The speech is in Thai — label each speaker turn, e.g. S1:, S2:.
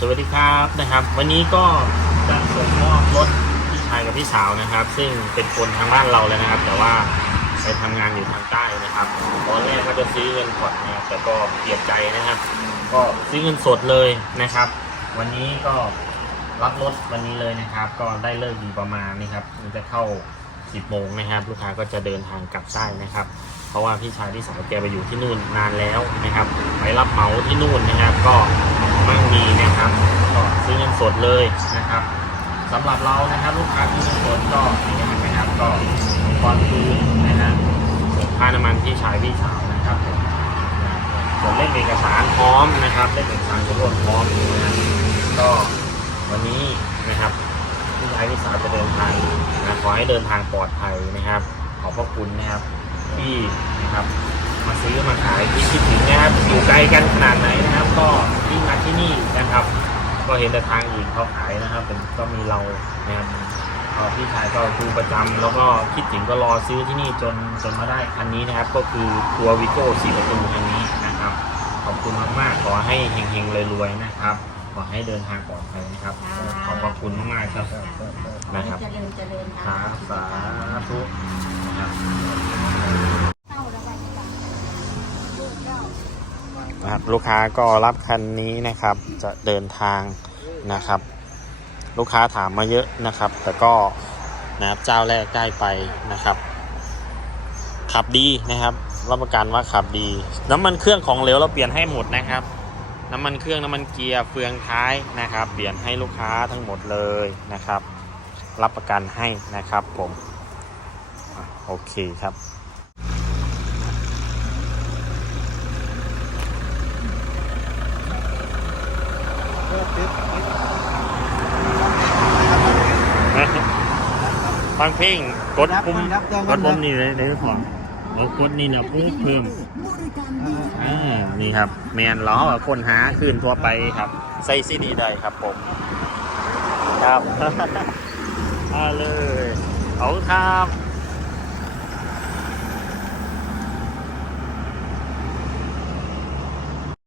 S1: สวัสดีครับนะครับ วันนี้ก็จะส่งมอบรถพี่ชายกับพี่สาวนะครับ ซึ่งเป็นคนทางบ้านเราเลยนะครับ แต่ว่าไปทำงานอยู่ทางใต้นะครับตอนแรกก็จะซื้อเงินผ่อนนะครับแต่ก็เปลี่ยนใจนะครับ ก็ซื้อเงินสดเลยนะครับ วันนี้ก็รับรถวันนี้เลยนะครับ ก็ได้เลิกดีประมาณนี้ครับมันจะเข้า 10โมงนะครับ ลูกค้าก็จะเดินทางกลับใต้นะครับ เพราะว่าพี่ชายที่สาวแกไปอยู่ที่นู่นนานแล้วนะครับ ไปรับเหมาที่นู่นนะครับก็ มั่งมีนะครับก็ซื้อเงินสดเลยนะครับสำหรับเรานะครับลูกค้าที่เงินสดก็ย่างนี้นะครับก็ก่อนคืนนะฮะค่าน้ำมันพี่ชายพี่สาวนะครับผมนะส่วนเล่นเอกสารพร้อมนะครับเล่นเอกสารทุกคนพร้อมนะฮะก็วันนี้นะครับพี่ชายพี่สาวจะเดินทางนะขอให้เดินทางปลอดภัยนะครับ ขอบพระคุณนะครับที่นะครับ มาซื้อมาขายที่คิดถึงนะครับอยู่ไกลกันขนาดไหนนะครับ ก็ยิ่งมาที่นี่นะครับ ก็เห็นแต่ทางอื่นเขาขายนะครับเป็นก็มีเรานะครับก็พี่ชายก็ดูประจำแล้วก็คิดถึงก็รอซื้อที่นี่จนจนมาได้คันนี้นะครับ ก็คือตัววิโก้สี่ประตูคันนี้นะครับ ขอบคุณมากๆขอให้เฮงๆรวยๆนะครับขอให้เดินทางปลอดภัยนะครับ ขอบพระคุณมากๆครับนะครับ
S2: เจริญเจริญ
S1: สาสาธุนะครับ
S2: เข้าแล้วไปดีกว่าลูกเจ้า
S1: นะครับ ลูกค้าก็รับคันนี้นะครับ จะเดินทางนะครับ ลูกค้าถามมาเยอะนะครับ แต่ก็นะครับเจ้าแรกได้ไปนะครับ ขับดีนะครับ รับประกันว่าขับดี น้ำมันเครื่องของเหลวเราเปลี่ยนให้หมดนะครับ น้ำมันเครื่องน้ำมันเกียร์เฟืองท้ายนะครับ เปลี่ยนให้ลูกค้าทั้งหมดเลยนะครับ รับประกันให้นะครับผมโอเคครับ ฟังเพลงกดปุ่มกดปุ่มนี่เลยเลยขอเรากดนี่นะปุ๊บเพิ่มอ่านี่ครับ แมนล้อคนหาคืนทั่วไปครับใส่ซีดีได้ครับผม ครับมาเลย เอาครับ